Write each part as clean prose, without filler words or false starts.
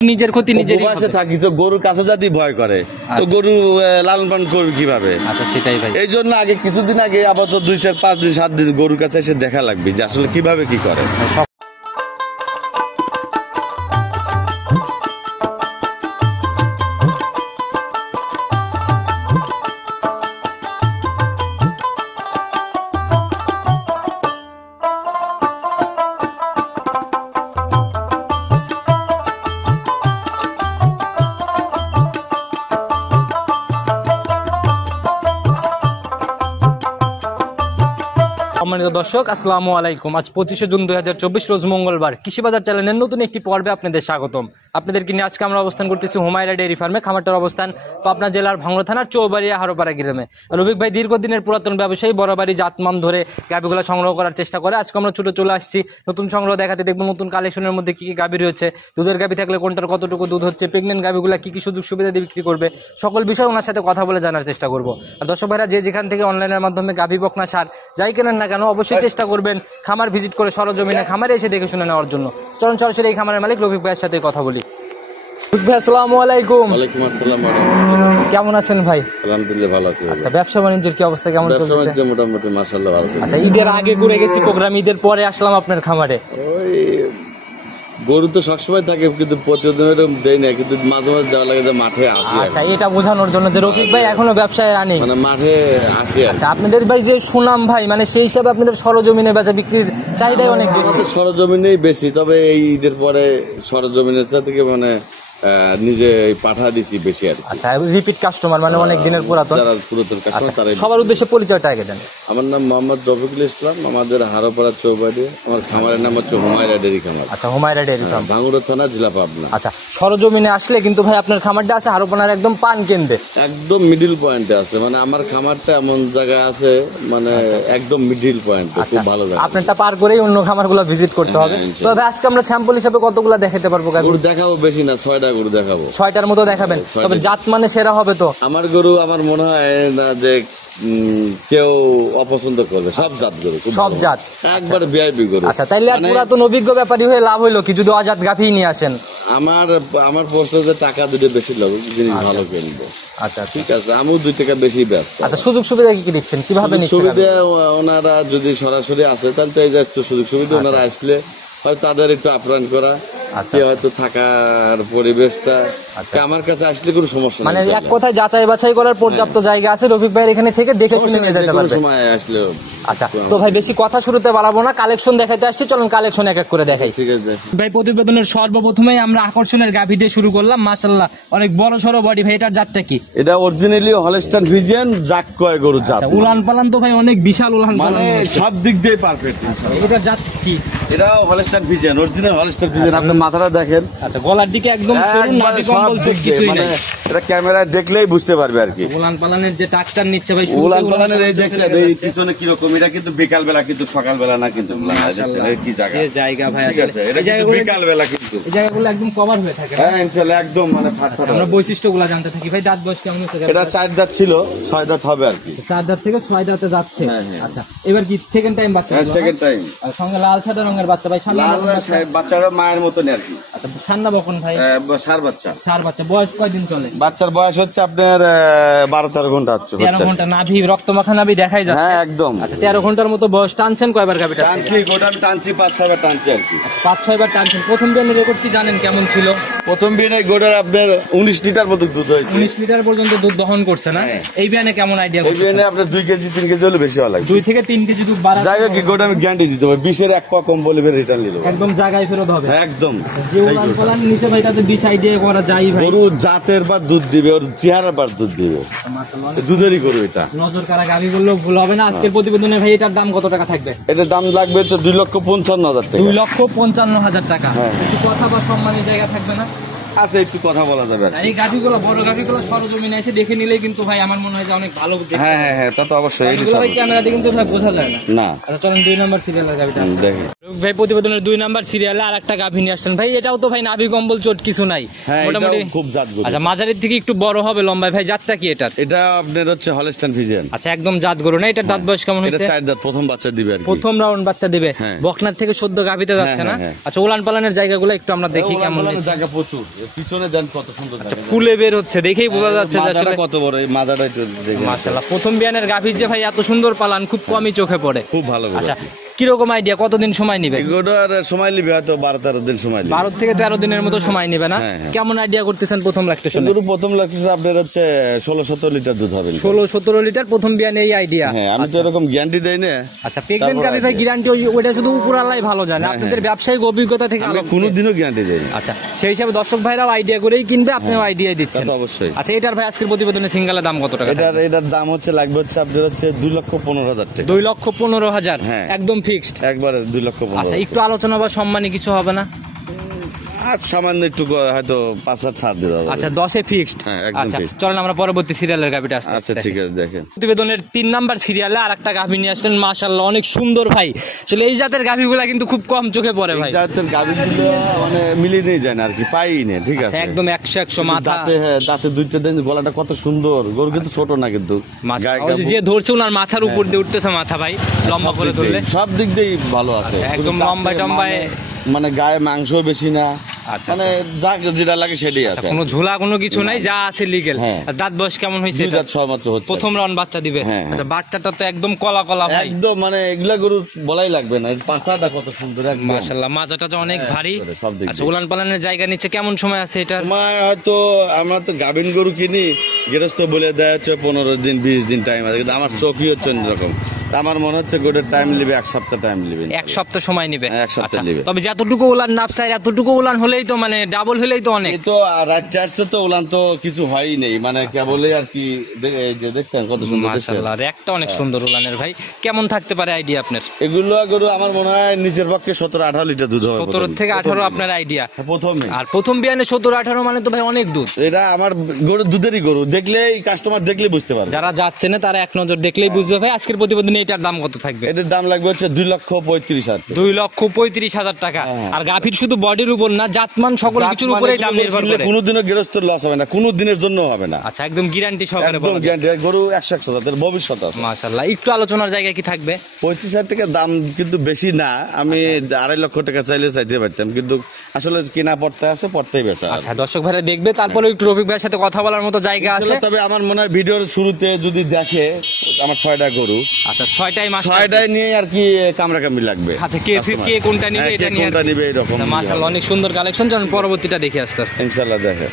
নিজের ক্ষতি নিজেরই উপবাসে থাকিস, গরুর কাছে যদি ভয় করে তো গরু লালন পালন করবে কিভাবে? আচ্ছা সেটাই ভাই। এই জন্য আগে কিছুদিন আগে আপাতত 2, 4, 5 দিন 7 দিন গরুর কাছে এসে দেখা লাগবে যে আসলে কিভাবে কি করে। সম্মানিত দর্শক, আসসালামু আলাইকুম। আজ 25শে জুন 2024 রোজ মঙ্গলবার। কৃষি বাজার চ্যানেলের নতুন একটি পর্বে আপনাদের স্বাগতম। আপনাদেরকে নিয়ে আজকে আমরা অবস্থান করতেছি হুমায়রা ডেয়ারি ফার্মে। খামারটার অবস্থান পাবনা জেলার ভাঙ্গুড়া থানার চৌবাড়িয়া হারোপাড়া গ্রামে। রফিক ভাই দীর্ঘদিনের পুরাতন ব্যবসায়ী, বরাবরই জাতমান ধরে গাভীগুলো সংগ্রহ করার চেষ্টা করে। আজকে আমরা ছুটে চলে আসছি নতুন সংগ্রহ দেখাতে। দেখবো নতুন কালেকশনের মধ্যে কি কি গাভী রয়েছে, দুধের গাভী থাকলে কোনটার কতটুকু দুধ হচ্ছে, প্রেগনেন্ট গাভীগুলো কি কি সুযোগ সুবিধা দিয়ে বিক্রি করবে, সকল বিষয় ওনার সাথে কথা বলে জানার চেষ্টা করবো। আর দর্শক ভাইরা যে যেখান থেকে অনলাইনের মাধ্যমে গাভী বকনা সার যাই কেনেন না কেন, অবশ্যই চেষ্টা করবেন খামার ভিজিট করে সরজমিনে খামারে এসে দেখে শুনে নেওয়ার জন্য। চলুন সরাসরি এই খামারের মালিক রফিক ভাইয়ের সাথে কথা বলি। রফিক ভাই আসসালামু আলাইকুম। ওয়ালাইকুম আসসালাম। কেমন আছেন ভাই? আলহামদুলিল্লাহ ভালো আছি। আচ্ছা, ব্যবসা বাণিজ্যের কি অবস্থা, কেমন চলছে? ব্যবসা বাণিজ্য মোটামুটি মাশাআল্লাহ ভালো চলছে। আচ্ছা, ঈদের আগে ঘুরে গেছি প্রোগ্রাম, ঈদের পরে আসলাম আপনার খামারে। ওই গরু তো সবসময় থাকে কিন্তু প্রতিদিন দেয় না, কিন্তু মাঝে মাঝে দেওয়া লাগে যে মাঠে আসি। আচ্ছা, এটা বোঝানোর জন্য যে রফিক ভাই এখনো ব্যবসায় রানিং, মানে মাঠে আসি। আচ্ছা, আপনাদের ভাই যে সুনাম ভাই, মানে সেই হিসাবে আপনাদের সরজমিনে বেচা বিক্রির চাহিদাই অনেক বেশি। আমাদের সরজমিনেই বেশি, তবে এই ঈদের পরে সরজমিনের থেকে মানে নিজে পাঠা দিছি বেশি আর কি। আচ্ছা, রিপিট কাস্টমার, মানে অনেক দিনের পুরাতন যারা পুরাতন কাস্টমার তারাই। সবার উদ্দেশ্যে পরিচয়টা আগে দেন। আমার নাম মোহাম্মদ রফিকুল ইসলাম, আমাদের হারোপাড়া চৌবাড়ি, আমার খামারের নাম হচ্ছে হুমায়রা ডেয়ারি খামার। আচ্ছা, হুমায়রা ডেয়ারি ফার্ম, ভাঙ্গুড়া থানা, জেলা পাবনা। আচ্ছা, সরজমিনে আসলে কিন্তু ভাই আপনার খামারটা আছে হারোপাড়ার একদম পান কেন্দ্রে, একদম মিডিল পয়েন্টে আছে। মানে আমার খামারটা এমন জায়গা আছে, মানে একদম মিডিল পয়েন্ট, খুব ভালো জায়গা। আপনারটা পার করেই অন্য খামারগুলো ভিজিট করতে হবে। তবে আজকে আমরা স্যাম্পল হিসেবে কতগুলো দেখাতে পারবো? গরু দেখাবো বেশি না, 6টা গরু দেখাবো। 6টার মতো দেখাবেন, তবে জাত মানে সেরা হবে তো? আমার গরু আমার মনে হয় না যে কেউ অপছন্দ করবে, সব জাত গরু, সব জাত একবার ভিআইপি গরু। আচ্ছা, তাইলে আর পুরাতন অভিজ্ঞ ব্যাপারী হয়ে লাভ হইলো কি যদি অজাত গাভী নিয়ে আসেন? আমার প্রশ্ন যে টাকা দুটো বেশি লাগবে, জিনিস ভালো কিনবো। আচ্ছা ঠিক আছে, আমিও 2 টাকা বেশি ব্যস্ত। আচ্ছা, সুযোগ সুবিধা কি কি দিচ্ছেন, কিভাবে নিচ্ছেন? সুবিধা ওনারা যদি সরাসরি আসে তাহলে তো এই যে সুযোগ সুবিধা, ওনারা আসলে হয়তো তাদের একটু আপ্যায়ন করা, হয়তো থাকার পরিবেশটা আমার কাছে আসলে কোনো সমস্যা নেই। মানে এক কথায় যাচাই বাছাই করার পর্যাপ্ত জায়গা আছে, রফিক ভাইয়ের এখানে থেকে দেখে শুনে নিয়ে যেতে পারবে সময় আসলে। আচ্ছা, তো ভাই বেশি কথা শুরুতে বাড়াবো না, কালেকশন দেখাইতে আসছি, চলুন কালেকশন এক এক করে দেখাই। ঠিক আছে ভাই, প্রতিবেদনের সর্বপ্রথমেই আমরা আকর্ষণের গাভী দিয়ে শুরু করলাম। মাশাআল্লাহ, অনেক বড় সড়ো বডি। ভাই এটার জাতটা কি? এটা অরিজিনালি হলস্টাইন ফ্রিজিয়ান জাত কয় গরু জাত। উলান পালান তো ভাই অনেক বিশাল উলান পালান, মানে সব দিক দিয়ে পারফেক্ট। এটার জাত কি? এটাও Holstein Friesian, original Holstein Friesian. আপনি মাথাটা দেখেন। আচ্ছা, গলার দিকে একদম সরু, নাভি কম্বল চোখ কিছুই নাই। এটা ক্যামেরায় দেখলেই বুঝতে পারবে আর কি। উলান পালানের যে টাকচার নিচ্ছে ভাই, উলান পালানের এই দেখছেন এই পিছনে কি রকম, এটা কিন্তু বিকাল বেলা, কিন্তু সকাল বেলা না, কিন্তু কি জায়গা, যে জায়গা ভাই ঠিক আছে, এটা কিন্তু বিকাল বেলা, কিন্তু এই জায়গাগুলো একদম কভার হয়ে থাকে। হ্যাঁ ইনশাআল্লাহ, একদম মানে ফাটফাট। আমরা বৈশিষ্ট্যগুলো জানতে থাকি। ভাই দাঁত বয়স কেমন হচ্ছে? এটা 4 দাঁত ছিল, 6 দাঁত হবে আর কি। 4 দাঁত থেকে 6 দাঁতে যাচ্ছে। আচ্ছা, এবার কি সেকেন্ড টাইম বাচ্চা? হ্যাঁ, সেকেন্ড টাইম। আর সঙ্গে লাল সাদা রঙের বাচ্চা ভাই, লাল বাচ্চাটা মায়ের মতনই আর কি। আচ্ছা, সান্না বকন ভাই, সার বাচ্চা। সার বাচ্চা। বয়স কয়দিন চলে? বাচ্চার বয়স হচ্ছে আপনার 12-13 ঘন্টা হচ্ছে। 13 ঘন্টা। নাভি রক্ত মাখা নাভি দেখাই যাচ্ছে। হ্যাঁ একদম। আচ্ছা, 13 ঘন্টার মতো বয়স। টানছেন কয়বার গাবিটা? টানছি, গোটা আমি টানছি 5-6 বার টানছি আর কি। 5-6 বার টানছেন। প্রথম বিয়ানের রেকর্ড কি জানেন কেমন ছিল? প্রথম বিয়ানে গোটার আপনার 19 লিটার মতো দুধ হয়েছে। 19 লিটার পর্যন্ত দুধ দহন করছে না? এই বিয়ানে কেমন আইডিয়া? এই বিয়ানে আপনার 2 কেজি 3 কেজি হলে বেশি হওয়া লাগে। 2 থেকে 3 কেজি দুধ বাড়া। জায়গা কি গোটা আমি গ্যারান্টি দিতে পারি, 20 এর 1 পা কম বলে রিটার্ন নিল, একদম জায়গায় ফেরত হবে। একদম। যে উলান পালান নিচে ভাই তাতে 20 আইডিয়া করা যায় ভাই। গরু জাতের বার দুধ দিবে, ওর চেহারার বার দুধ দিবে, দুধেরই গরু এটা। নজর কারা গাভী বললেও ভুল হবে না। আজকের প্রতিবেদনে ভাই এটার দাম কত টাকা থাকবে? এটার দাম লাগবে 2,55,000 টাকা। 2,55,000 টাকা। একটু কথা বা সম্মানের জায়গা থাকবে না? আছে, একটু কথা বলা যাবে। এই গাভীগুলো, বড় গাভীগুলো সরজমিনে এসে দেখে নিলেই কিন্তু ভাই আমার মনে হয় যে অনেক ভালো। হ্যাঁ হ্যাঁ হ্যাঁ, তা তো অবশ্যই। এগুলো ভাই ক্যামেরাতে কিন্তু ভাই বোঝা যায় না। না। আচ্ছা, চলেন 2 নম্বর সিরিয়ালের গাভীটা দেখি। ভাই প্রতিবেদনের 2 নম্বর সিরিয়ালে আরেকটা গাভী নিয়ে আসছেন ভাই। এটাও তো ভাই নাভি কম্বল চোট কিছু নাই, মোটামুটি খুব জাত গরু। আচ্ছা, মাঝারির থেকে একটু বড় হবে লম্বায়। ভাই জাতটা কি এটার? এটা আপনার হচ্ছে হলস্টাইন ফ্রিজিয়ান। আচ্ছা, একদম জাত গরু না? এটার দাঁত বয়স কেমন হয়েছে? এটা 4 দাঁত, প্রথম বাচ্চা দিবে আর কি। প্রথম রাউন্ড বাচ্চা দিবে। বকনার থেকে সদ্য গাভীতে যাচ্ছে না? আচ্ছা, উলান পালানের জায়গাগুলো একটু আমরা দেখি কেমন। জায়গা প্রচুর, পিছনে দেন কত সুন্দর আচ্ছা ফুলে বের হচ্ছে দেখেই বোঝা যাচ্ছে যে আসলে কত বড়, এই মাজাটা একটু দেখেন। মাশাআল্লাহ প্রথম বিয়ানের গাভীর যে ভাই এত সুন্দর পালান খুব কমই চোখে পড়ে। খুব ভালো গরু। আচ্ছা কিরকম আইডিয়া কতদিন সময় নিবে? এগুলোর সময় নিবে হয়তো 12-13 দিন সময় নিবে। 12 থেকে 13 দিনের মতো সময় নিবে না? হ্যাঁ, হ্যাঁ। কেমন আইডিয়া করতেছেন প্রথম ল্যাকটেশনে? গরু প্রথম লাগছে আপনার হচ্ছে 16-17 লিটার দুধ হবে। 16-17 লিটার প্রথম বিয়ানে এই আইডিয়া। হ্যাঁ, আমি তো এরকম গ্যারান্টি দেই না। আচ্ছা প্রেগন্যান্ট গাভী ভাই গ্যারান্টি ওইটা শুধু উপরালাই ভালো জানে, আপনাদের ব্যবসায়িক অভিজ্ঞতা থেকে আমি আলোকে। কোনোদিনও গ্যারান্টি দেই না। আচ্ছা সেই হিসাবে দর্শক ভাইরাও আইডিয়া করেই কিনবে, আপনিও আইডিয়া দিচ্ছেন। তা তো অবশ্যই। আচ্ছা এটার ভাই আজকের প্রতিবেদনে সিঙ্গেলের দাম কত টাকা? এটার দাম হচ্ছে লাগবে হচ্ছে আপনার হচ্ছে 2,15,000 টাকা। 2,15,000 হ্যাঁ। একদম ফিক্সড। একবারে 2,15,000। আচ্ছা একটু আলোচনা বা সম্মানী কিছু হবে না? আর সামান্য একটু হয়তো 5-7 ছাড় দিতে হবে। আচ্ছা 10-এ ফিক্সড। হ্যাঁ, একদম আচ্ছা fixed। চলেন আমরা পরবর্তী সিরিয়ালের গাভিটা আসতে আচ্ছা ঠিক আছে দেখেন। প্রতিবেদনের 3 নাম্বার সিরিয়ালে আরেকটা গাভী নিয়ে আসলেন, মাশাআল্লাহ অনেক সুন্দর ভাই। আসলে এই জাতের গাভীগুলা কিন্তু খুব কম চোখে পড়ে ভাই। জাতের গাভীগুলো মানে মিলিয়ে নেই যায় না আর কি, পাই না। ঠিক আচ্ছা, আছে একদম 100 মাথা। দাঁতে, হ্যাঁ দাঁতে দুইটা দেন, গলাটা কত সুন্দর। গরু কিন্তু ছোট না কিন্তু মাশাআল্লাহ, ওই যে ধরছে ওনার মাথার উপর দিয়ে উঠতেছে মাথা ভাই, লম্বা করে ধরলে সব দিক দিয়েই ভালো আছে। একদম কিন্তু লম্বায় দাঁতে টম্বায় মানে গায়ে মাংস বেশি না। আচ্ছা, মানে যা যেটা লাগে সেটাই আছে। কোনো ঝোলা কোনো কিছু নাই, যা আছে লিগেল। হ্যাঁ। দাঁত বয়স কেমন হয়েছে? 2 দাঁত 6 মাত্র হচ্ছে। প্রথম রাউন্ড বাচ্চা দিবে। হ্যাঁ, হ্যাঁ। আচ্ছা বাচ্চাটা তো একদম কলা কলা ভাই, একদম মানে এগুলা গরু বলাই লাগবে না। এর পাছাটা কত সুন্দর একদম। মাশাআল্লাহ মাজাটা যে অনেক ভারী। সব দিক আচ্ছা দিয়ে। উলান পালানের জায়গা নিচ্ছে কেমন সময় আছে এটা? সময় হয়তো আমরা তো গাভিন গরু কিনি, গৃহস্থ বলে দেয় হচ্ছে 15 দিন 20 দিন টাইম আছে, কিন্তু আমার চোখই হচ্ছে অন্যরকম। তা আমার মনে হচ্ছে গোটের টাইম নেবে 1 সপ্তাহ টাইম নেবে। 1 সপ্তাহ সময় নিবে। হ্যাঁ, 1 সপ্তাহ আচ্ছা, নিবে। তবে যতটুকু উলান নাপসাই এতটুকু উলান হলেই তো মানে ডাবল হলেই তো অনেক। এই তো রাত চারছে তো উলান তো কিছু হয়ই নেই, মানে কেবলই আর কি এই যে দেখছেন কত সুন্দর দেখছেন। মাশাআল্লাহ একটা অনেক সুন্দর উলানের ভাই। কেমন থাকতে পারে আইডিয়া আপনার? এগুলো গরু আমার মনে হয় নিজের পক্ষে 17-18 লিটার দুধ হবে। 17 থেকে 18 আপনার আইডিয়া। প্রথমে আর প্রথম বিয়ানে 17-18 মানে তো ভাই অনেক দুধ। এটা আমার গরু দুধেরই গরু, দেখলেই কাস্টমার দেখলেই বুঝতে পারবে। যারা যাচ্ছে না তারা এক নজর দেখলেই বুঝবে ভাই। আজকের প্রতিবেদনে এটার দাম কত থাকবে? এটার দাম লাগবে হচ্ছে 2,35,000 টাকা। 2,35,000 টাকা। আর গাভীর শুধু বডির উপর না, জাতমান সকল কিছুর উপরেই দাম নির্ভর করে। কোনোদিনও গৃহস্থর লস হবে না, কোনো দিনের জন্য হবে না। আচ্ছা একদম গ্যারান্টি সহকারে একদম বলা যায়। গ্যারান্টি, গরু 100 জাতের ভবিষ্যৎ আছে। মাশাআল্লাহ একটু আলোচনার জায়গা কি থাকবে? 35,000 টাকা দাম কিন্তু বেশি না। আমি 2.5 লক্ষ টাকা চাইলে চাইতে পারতাম, কিন্তু আসলে কিনা পড়তে আছে, পড়তেই বেচা। আচ্ছা দর্শক ভাইরা দেখবে, তারপরে একটু রফিক ভাইয়ের সাথে কথা বলার মতো জায়গা আছে। তবে আমার মনে হয় ভিডিওর শুরুতে যদি দেখে আমার 6টা গরু, আচ্ছা 6টাই মাস 6টাই নিয়ে আর কি কামড়াকামড়ি লাগবে। আচ্ছা কে কোনটা নিবে এটা নিয়ে কোনটা নিবে এরকম। মাশাআল্লাহ অনেক সুন্দর কালেকশন। চলুন পরবর্তীটা দেখে আস্তে আস্তে। ইনশাআল্লাহ দেখে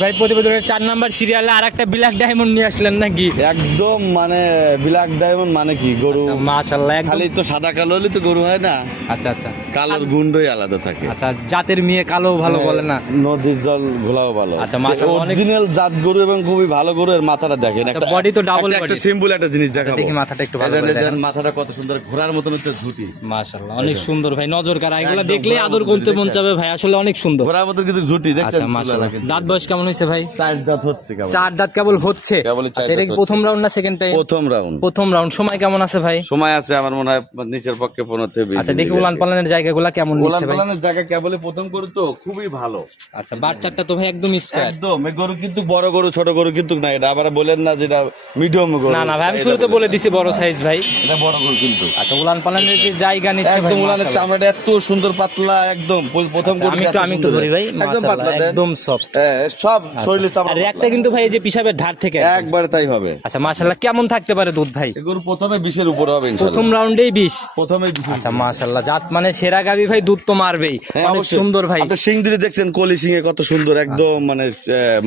ভাই প্রতিবেদনের 4 নাম্বার সিরিয়ালে আরেকটা ব্ল্যাক ডায়মন্ড নিয়ে আসলেন নাকি? একদম মানে ব্ল্যাক ডায়মন্ড মানে কি গরু মাশাআল্লাহ একদম। খালি তো সাদা কালো হলে তো গরু হয় না, আচ্ছা আচ্ছা কালোর গুণটাই আলাদা থাকে। আচ্ছা জাতের মেয়ে কালো ভালো বলে না? নদীর জল ঘোলাও ভালো। আচ্ছা, মাশাআল্লাহ, অনেক- অরিজিনাল জাত গরু এবং খুবই ভালো গরু। এর মাথাটা দেখেন, আচ্ছা, body তো double একটা body। সিম্পল একটা জিনিস দেখাবো। দেখি মাথাটা একটু ভালো এই করে দেখেন, দেখান। মাথাটা কত সুন্দর, ঘোড়ার মতন একটা ঝুঁটি। মাশাআল্লাহ অনেক সুন্দর ভাই, নজর কাড়া। এগুলো একদম দেখলে ঘোড়ার আদর মতো করতে মন দেখছেন? চাবে ভাই, আসলে অনেক সুন্দর। ঘোড়ার মতন কিন্তু ঝুঁটি দেখছেন। আচ্ছা মাশাআল্লাহ দাঁত বয়স কেমন হয়েছে ভাই? 4 দাঁত হচ্ছে কেবল। 4 দাঁত কেবল হচ্ছে। কেবলই 4 আচ্ছা এটা কি দাঁত প্রথম রাউন্ড না সেকেন্ড টাইম? প্রথম রাউন্ড। প্রথম রাউন্ড। সময় কেমন আছে ভাই? সময় আছে আমার মনে হয় নিচের পক্ষে 15 থেকে 20 আচ্ছা দিন দেখি দিবে। উলান পালানের জায়গাগুলো কেমন উলান নিচ্ছে ভাই? পালানের জায়গা কেবলই প্রথম গরু তো খুবই ভালো। আচ্ছা বাচ্চাটা তো ভাই একদম স্কয়ার। একদম এই গরু কিন্তু বড় গরু ছোট গরু কিন্তু না, এটা আবার বলেন না যেটা মিডিয়াম গরু। না না ভাই আমি শুরুতে বলে দিছি বড় সাইজ ভাই। এটা বড় গরু কিন্তু। আচ্ছা উলান পালানের যে জায়গা নিচ্ছে ভাই একদম উলানের মাশাআল্লাহ। চামড়াটা এত সুন্দর পাতলা, একদম প্রথম আচ্ছা, গরু আমি একটু ধরি ভাই, একদম মাশাআল্লাহ পাতলা দেন। একদম সফট। হ্যাঁ, সব শরীরে চামড়া আর একটা কিন্তু ভাই এই যে পিছাবের ধার থেকে একদম। একবারে তাই হবে। আচ্ছা মাশাআল্লাহ কেমন থাকতে পারে দুধ ভাই? এই গরু প্রথমে 20 এর উপরে হবে প্রথম ইনশাআল্লাহ। রাউন্ডেই 20। প্রথমে 20 আচ্ছা মাশাআল্লাহ জাত মানে সেরা গাবি ভাই, দুধ তো মারবেই। হ্যাঁ, অনেক অবশ্যই। সুন্দর ভাই। আপনি সিং দিলে দেখছেন কলি সিং এ কত সুন্দর একদম মানে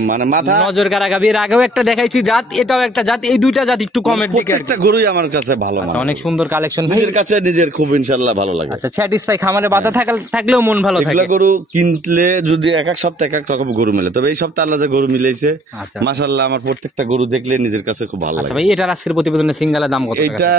মানে মাথা। নজর কাড়া গাবি। এর আগেও একটা দেখাইছি জাত, এটাও একটা জাত। এই দুইটা জাত একটু কমের দিকে আর কি। প্রত্যেকটা গরুই আমার কাছে ভালো আচ্ছা মানে। অনেক সুন্দর কালেকশন ভাই। নিজের কাছে নিজের খুব ইনশাআল্লাহ ভালো লাগে। আচ্ছা স্যাটিসফাই, খামারে বাধা থাকলেও মন ভালো থাকে। এগুলা গরু কিনলে যদি এক এক সপ্তাহে এক এক রকম গরু মেলে, তবে এই সপ্তাহে আল্লাহ যে গরু মিলাইছে আচ্ছা। মাশাআল্লাহ আমার প্রত্যেকটা গরু দেখলে নিজের কাছে খুব ভালো আচ্ছা লাগে। ভাই এটার আজকের প্রতিবেদনে সিঙ্গেলের দাম কত টাকা? এইটা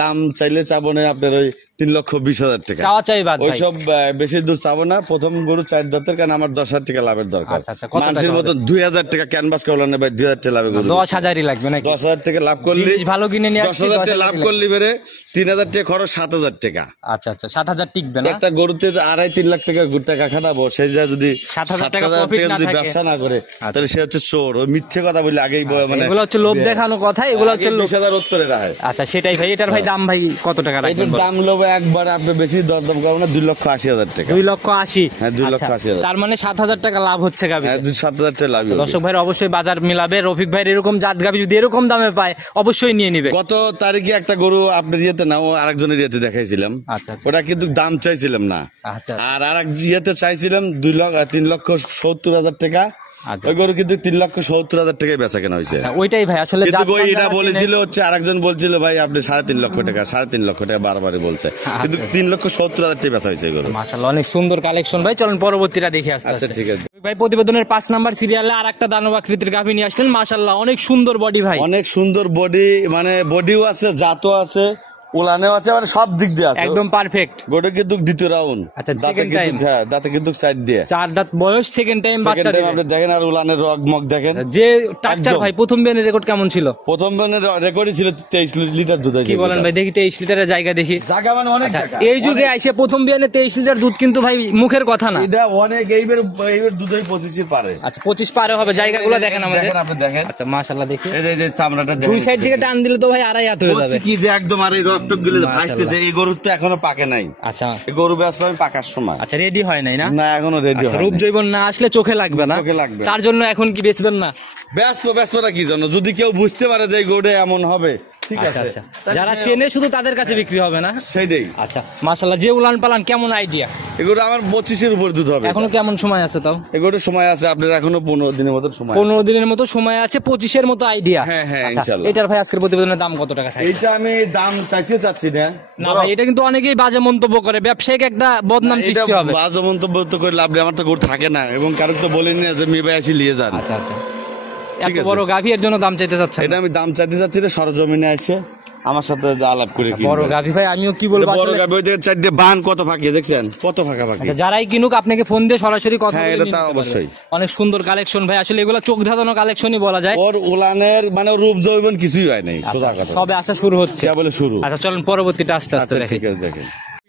দাম চাইলে চাবো না আপনার ওই 3,20,000 টাকা। চাওয়া চাই বাদ ভাই। ওইসব বেশি দূর চাবো না। প্রথম গরু 4 দাঁতের, কারণ আমার 10,000 টাকা লাভের দরকার। আচ্ছা, আচ্ছা, কত টাকা মানুষের হবে? মতন 2,000 টাকা ক্যানভাস করলে না ভাই, 2,000 টাকা লাভের গরু। 10,000ই লাগবে নাকি? 10,000 টাকা লাভ করলে জিনিস ভালো কিনে নিয়ে আসছি, 10,000 টাকা 10,000 লাভ করলে বেড়ে 3,000 টাকা খরচ, 7,000 টাকা। আচ্ছা আচ্ছা 7,000 টিকবে না? একটা গরুতে 2.5-3 লাখ টাকা টাকা খাটাবো, সেই যা যদি 7,000 টাকা 7,000 profit টাকা না যদি থাকে। ব্যবসা না করি করে, তাহলে সে হচ্ছে চোর। ওই মিথ্যে কথা বলে আগেই মানে এগুলো হচ্ছে লোভ দেখানো কথা, এগুলো হচ্ছে 20,000 উত্তরে রাখে। আচ্ছা সেটাই ভাই। এটার ভাই দাম ভাই কত টাকা রাখবেন? এটার দাম লোভ একবার আপনি বেশি দরদাম করবেন না, 2,80,000 টাকা। 2,80,000? হ্যাঁ 2,80,000। তার মানে 7,000 টাকা লাভ হচ্ছে গাভী। হ্যাঁ 7,000 টাকা লাভ। দর্শক ভাই অবশ্যই বাজার মিলাবে। রফিক ভাইয়ের এরকম জাত গাভী যদি এরকম দামে পায় অবশ্যই নিয়ে নিবে। গত তারিখে একটা গরু আপনার ইয়েতে না, ও আরেকজনের ইয়েতে দেখাইছিলাম। আচ্ছা ওটা কিন্তু দাম চাইছিলাম না, আচ্ছা। আর আরেক ইয়েতে চাইছিলাম 3,70,000 টাকা। ওই গরু কিন্তু 3,70,000 টাকায় বেচা কেনা হয়েছে। ওইটাই ভাই আসলে কিন্তু ওই এটা বলেছিল হচ্ছে আরেকজন বলছিল ভাই আপনি 3.5 লক্ষ টাকা, 3.5 লক্ষ টাকা বারবারই বলছে, কিন্তু 3,70,000 টাকা বেচা হয়েছে গরু। মাশাআল্লাহ অনেক সুন্দর কালেকশন ভাই। চলুন পরবর্তীটা দেখে আসতে। আচ্ছা ঠিক আছে ভাই প্রতিবেদনের 5 নাম্বার সিরিয়ালে আর একটা দানব আকৃতির গাভী নিয়ে আসলেন। মাশাআল্লাহ অনেক সুন্দর বডি ভাই, অনেক সুন্দর বডি, মানে বডিও আছে, জাতও আছে, উলানেও আছে, মানে সব দিক দিয়ে আছে, একদম পারফেক্ট। গরু কিন্তু দ্বিতীয় রাউন্ড। আচ্ছা, দাঁতে second time? কিন্তু হ্যাঁ দাঁতে কিন্তু সাইড দিয়ে 4 দাঁত বয়স, সেকেন্ড টাইম বাচ্চা দিবে। আপনি দেখেন, আর উলানের রগ মগ দেখেন। যে টাকচার একদম। ভাই প্রথম বিয়ানের রেকর্ড কেমন ছিল? প্রথম বারের রেকর্ডই ছিল 23 লিটার দুধ। কি বলেন ভাই? দেখি 23 লিটারের জায়গা দেখি। জায়গা মানে অনেক আচ্ছা, জায়গা। এই যুগে আইসে প্রথম বিয়ানে 23 লিটার দুধ কিন্তু ভাই মুখের কথা না। এটা অনেক, এইবার দুধই 25 পারে। আচ্ছা 25 পারে হবে। জায়গাগুলো দেখেন আমাদের। দেখেন আপনি দেখেন। আচ্ছা মাশাআল্লাহ দেখি। এই যে চামড়াটা দুই সাইড থেকে টান দিলে তো ভাই আড়াই হাত হয়ে যাবে। কি যে একদম, আর এই রক্তক গুলো ভাসতেছে। এই গরুর তো এখনো পাকে নাই। আচ্ছা এই গরু বেচবো আমি পাকার সময়। আচ্ছা রেডি হয় নাই না? না এখনো রেডি আচ্ছা, হয় রূপ জৈবন না আসলে চোখে লাগবে না। চোখে লাগবে। তার জন্য এখন কি বেচবেন না? ব্যস্তটা কি জন্য? যদি কেউ বুঝতে পারে যে এই গরুটা এমন হবে, ঠিক আচ্ছা আছে, আচ্ছা, যারা চেনে শুধু তাদের কাছে বিক্রি হবে না? সেইটাই। আচ্ছা মাশাআল্লাহ, যে উলান পালান কেমন আইডিয়া? এগুলো আমার 25-এর উপর দুধ হবে। এখনো কেমন সময় আছে তাও? এগুলো সময় আছে আপনার, এখনো 15 দিনের মতো সময়। 15 দিনের মতো সময় আছে, 25-এর মতো আইডিয়া। হ্যাঁ হ্যাঁ ইনশাআল্লাহ। এটার ভাই আজকের প্রতিবেদনের দাম কত টাকা থাকে? এইটা আমি দাম চাচ্ছি না। না ভাই, এটা কিন্তু অনেকেই বাজে মন্তব্য করে, ব্যবসায়িক একটা বদনাম সৃষ্টি হবে। বাজে মন্তব্য তো করে লাভ নেই, আমার তো গরু থাকে না, এবং কারো তো বলেনি যে মেয়ে ভাই আসি নিয়ে যান। আচ্ছা আচ্ছা, ঠিক এত আছে। বড় গাভী এর জন্য দাম চাইতে চাচ্ছেন? এটা আমি দাম চাইতে চাচ্ছি না, সরজমিনে আসে আমার সাথে আলাপ করে কিনবে। বড় গাভী ভাই, আমিও কি বলবো বড় আসলে। গাভী ওই দেখেন 4টে বান কত ফাঁকি দেখছেন, কত ফাঁকা ফাঁকি। আচ্ছা, যারাই কিনুক আপনাকে ফোন দিয়ে সরাসরি কথা হ্যাঁ, বলে এটা নিতে তা পারবে। অবশ্যই। অনেক সুন্দর কালেকশন ভাই, আসলে এগুলো চোখ ধাঁধানো কালেকশনই বলা যায়। ওর উলানের মানে রূপ যৌবন কিছুই হয় নাই, সোজা কথা। সবে আসা শুরু হচ্ছে। কেবল শুরু। আচ্ছা চলুন পরবর্তীটা আস্তে আস্তে আচ্ছা দেখি। ঠিক আছে দেখেন।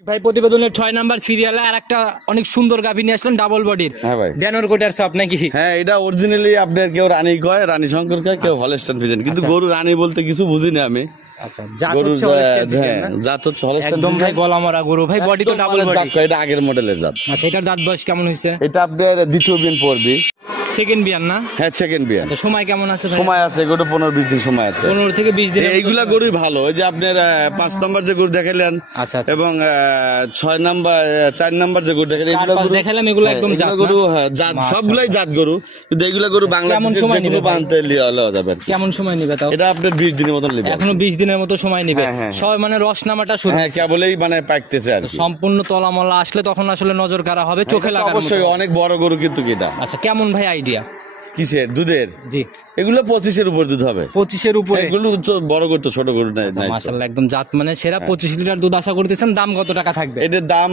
ভাই প্রতিবেদনের 6 নাম্বার সিরিয়ালে আর একটা অনেক সুন্দর গাভী নিয়ে আসলেন, ডাবল বডির। হ্যাঁ ভাই। ড্যানোর কোটার সাপ নাকি? হ্যাঁ এটা অরিজিনালি আপনার কেউ রানী কয়, রানী শঙ্কর কয়, কেউ হলস্টাইন ফ্রিজিয়ান, কিন্তু গরু রানী বলতে কিছু বুঝি না আমি। আচ্ছা, জাত গরুর হচ্ছে Holstein Friesian হ্যাঁ না? জাত হচ্ছে হলস্টাইন একদম ভাই গলা মরা গরু ভাই, বডি তো ডাবল বডি। এটা আগের মডেলের জাত। আচ্ছা, এটার দাঁত বয়স কেমন হয়েছে? এটা আপনার দ্বিতীয় বিয়ান পড়বি। সেকেন্ড বিয়ান না? হ্যাঁ সেকেন্ড বিয়ান। আচ্ছা, সময় কেমন আছে ভাই? সময় আছে গরু 15-20 দিন সময় আছে। 15 থেকে 20 দিন। এইগুলা গরুই ভালো। ওই যে আপনার 5 নাম্বার যে গরু দেখালেন, আচ্ছা আচ্ছা, এবং 4 নাম্বার যে গরু দেখালেন, চার এগুলা পাঁচ গরু দেখালাম, এগুলো হ্যাঁ, একদম এগুলা জাত গরু না? হ্যাঁ, জাত, মাশাআল্লাহ। সবগুলাই জাত গরু, কিন্তু এগুলা গরু বাংলাদেশের সময় যে নিবে কোনো ভাই? বানতে লিওয়া যাবে আর কি। কেমন সময় নিবে তাও? এটা আপনার 20 দিনের মতন নেবে। এখনো 20 দিনের মতো সময় নিবে। হ্যাঁ, হ্যাঁ, সবাই মানে রস নামাটা শুরু। হ্যাঁ কেবলই মানে পাকতেছে আর কি। সম্পূর্ণ তলামলা আসলে তখন আসলে নজর কাড়া হবে, চোখে এটা তো লাগার অবশ্যই মতো। অনেক বড় গরু কিন্তু এটা। আচ্ছা, কেমন ভাই আইডিয়া? কিসের দুধের? জি, এগুলো 25-এর উপর দুধ হবে। 25-এর উপরে। এগুলো তো বড় গরু, তো ছোট গরু নাই। নাই তো। মাশাআল্লাহ, একদম জাত মানে সেরা। 25 লিটার দুধ আশা করতেছেন। দাম কত টাকা থাকবে? এটার দাম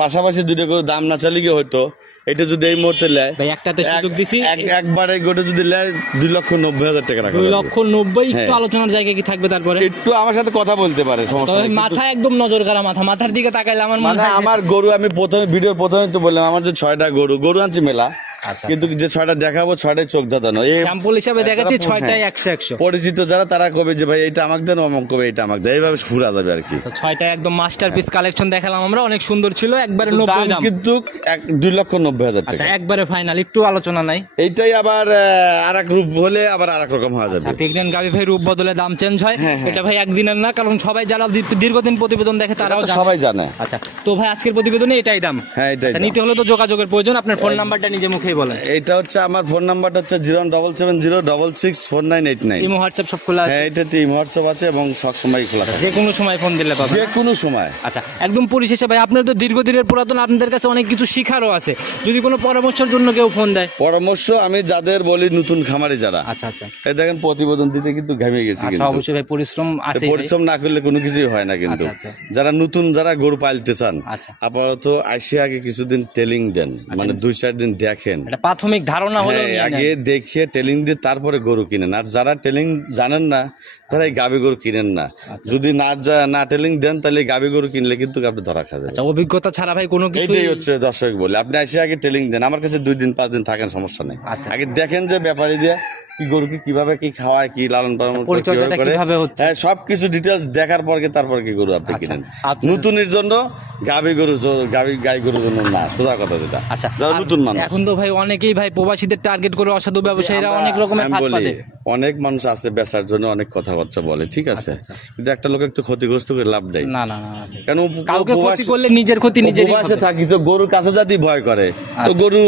পাশাপাশি দুটো গরু দাম না চালিয়ে কি হয়তো, এটা যদি এই মুহূর্তে নেয় ভাই একটাতে সুযোগ দিছি, একবারে গোটা যদি নেয় 2,90,000 টাকা রাখা 2,90,000। একটু হ্যাঁ। আলোচনার জায়গা কি থাকবে তারপরে? একটু আমার সাথে কথা বলতে পারে, সমস্যা তবে নেই। মাথা একদম নজর কাড়া মাথা, মাথার দিকে তাকাইলে আমার মনে মানে হয় আমার গরু, আমি প্রথমে ভিডিওর প্রথমে তো বললাম আমার যে 6টা গরু আনছি মেলা, আচ্ছা, কিন্তু যে 6টা দেখাবো 6টাই চোখ ধাঁধানো। এই স্যাম্পল হিসাবে দেখাচ্ছি হ্যাঁ। 6টায় 100 পরিচিত যারা তারা কবে যে ভাই এটা আমাকে দেন, অমক কবে এটা আমাকে দেয়, এইভাবে ঘুরা যাবে আর কি। 6টায় একদম মাস্টারপিস কালেকশন দেখালাম আমরা, অনেক সুন্দর ছিল। একবারে 90 দাম। কিন্তু 2,90,000 আচ্ছা, টাকা। একবারে ফাইনাল, একটু আলোচনা নাই? এইটাই আবার আর এক রূপ হলে আবার আর এক রকম হয়ে যাবে। প্রেগনেন্ট গাভী ভাই রূপ বদলে দাম চেঞ্জ হয়। হ্যাঁ, হ্যাঁ। এটা ভাই একদিনের না, কারণ সবাই যারা দীর্ঘদিন প্রতিবেদন দেখে এটা তারাও তো জানে। সবাই জানে। আচ্ছা, তো ভাই আজকের প্রতিবেদনে এটাই দাম? হ্যাঁ এটাই আচ্ছা, দাম। নিতে হলে তো যোগাযোগের প্রয়োজন। আপনার ফোন নাম্বারটা নিজে মুখেই বলেন। এইটা হচ্ছে আমার ফোন নাম্বারটা হচ্ছে 017066989। ইমো হোয়াটসঅ্যাপ সব খোলা আছে? হ্যাঁ এটাতে হোয়াটসঅ্যাপ আছে এবং সব সময় খোলা থাকে, যে কোনো সময় ফোন দিলে পাবেন? যে কোনো সময়। আচ্ছা, একদম পরিশেষে ভাই, আপনার তো দীর্ঘদিনের পুরাতন, আপনাদের কাছে অনেক কিছু শিখারও আছে। যদি কোনো পরামর্শের জন্য কেউ ফোন দেয়? পরামর্শ আমি যাদের বলি, নতুন খামারে যারা, আচ্ছা আচ্ছা এই দেখেন প্রতিবেদন দিতে কিন্তু ঘেমে গেছি, আচ্ছা, কিন্তু অবশ্যই ভাই পরিশ্রম আছে। পরিশ্রম না করলে কোনো কিছুই হয় না কিন্তু। আচ্ছা, আচ্ছা। যারা নতুন, যারা গরু পালতে চান, আচ্ছা। আপাতত আইসে আগে কিছুদিন ট্রেনিং দেন, মানে 2-4 দিন দেখেন দেখেন, এটা প্রাথমিক ধারণা হলো হ্যাঁ, আগে দেখিয়ে ট্রেনিং দিয়ে তারপরে গরু কিনেন। আর যারা ট্রেনিং জানেন না তারা এই গাভী গরু কিনেন না। যদি না ট্রেনিং দেন তাহলে গাভী গরু কিনলে কিন্তু আপনি ধরা খা যাবেন। আচ্ছা, অভিজ্ঞতা ছাড়া ভাই কোনো কিছু এইটাই হচ্ছে দর্শক বলে, আপনি এসে আগে ট্রেনিং দেন, আমার কাছে 2 দিন 5 দিন থাকেন, সমস্যা নেই। আচ্ছা। আগে দেখেন যে ব্যাপারী দিয়ে কি গরুকে কিভাবে কি খাওয়ায়, কি লালন পালন করে, পরিচর্যাটা কিভাবে করে, কিভাবে হচ্ছে? হ্যাঁ, সবকিছু ডিটেলস দেখার পর তারপর কি গরু আপনি কিনেন। নতুনের জন্য গাই গরুর জন্য না, সোজা কথা যেটা। আচ্ছা, যারা আর নতুন মানুষ, এখন তো ভাই অনেকেই ভাই প্রবাসীদের টার্গেট করে অসাধু ব্যবসায়ীরা অনেক রকমের আমি ফাঁদ বলি, পাতে। অনেক মানুষ আছে বেচার জন্য অনেক কথাবার্তা বলে, ঠিক আছে, কিন্তু একটা লোক একটু ক্ষতিগ্রস্ত করে লাভ নেই। না না না না। কেন কাউকে ক্ষতি করলে নিজের ক্ষতি নিজেরই উপবাসে হবে। থাকিস, গরুর কাছে যদি ভয় করে তো গরু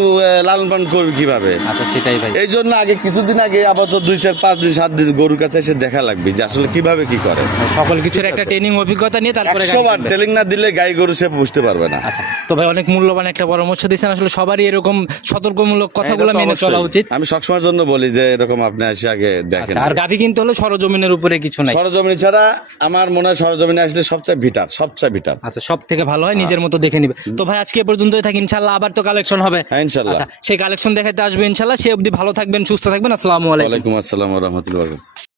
লালন পালন করবে কিভাবে? আচ্ছা, সেটাই ভাই। এই জন্য আগে কিছুদিন আগে আপাতত 2 4 5 দিন 7 দিন গরুর কাছে এসে দেখা লাগবে যে আসলে কিভাবে কি করে। সকল কিছুর একটা ট্রেনিং অভিজ্ঞতা নিয়ে তারপরে 100 বার ট্রেনিং না দিলে গাই গরু সে বুঝতে পারবে না। আচ্ছা, তো ভাই অনেক মূল্যবান একটা পরামর্শ দিয়েছেন। আসলে সবারই এরকম সতর্কমূলক কথাগুলো এটা তো মেনে চলা অবশ্যই। উচিত। আমি সবসময়ের জন্য বলি যে এরকম আপনি এসে আগে দেখেন। আচ্ছা, আর গাভী কিনতে হলে সরজমিনের উপরে কিছু নাই। সরজমিনি ছাড়া আমার মনে হয় সরজমিনে আসলে সবচেয়ে ভিটার। আচ্ছা, সব থেকে ভালো হয় নিজের মতো দেখে নিবে। তো ভাই আজকে এ পর্যন্তই থাকি, ইনশাআল্লাহ আবার তো কালেকশন হবে। হ্যাঁ, ইনশাআল্লাহ। আচ্ছা, সেই কালেকশন দেখাতে আসবে ইনশাআল্লাহ। সে অবধি ভালো থাকবেন, সুস্থ থাকবেন। আসসালামু আলাইকুম। ওয়ালাইকুম আসসালাম ওয়া রাহমাতুল্লাহি ওয়া বারাকাতুহু।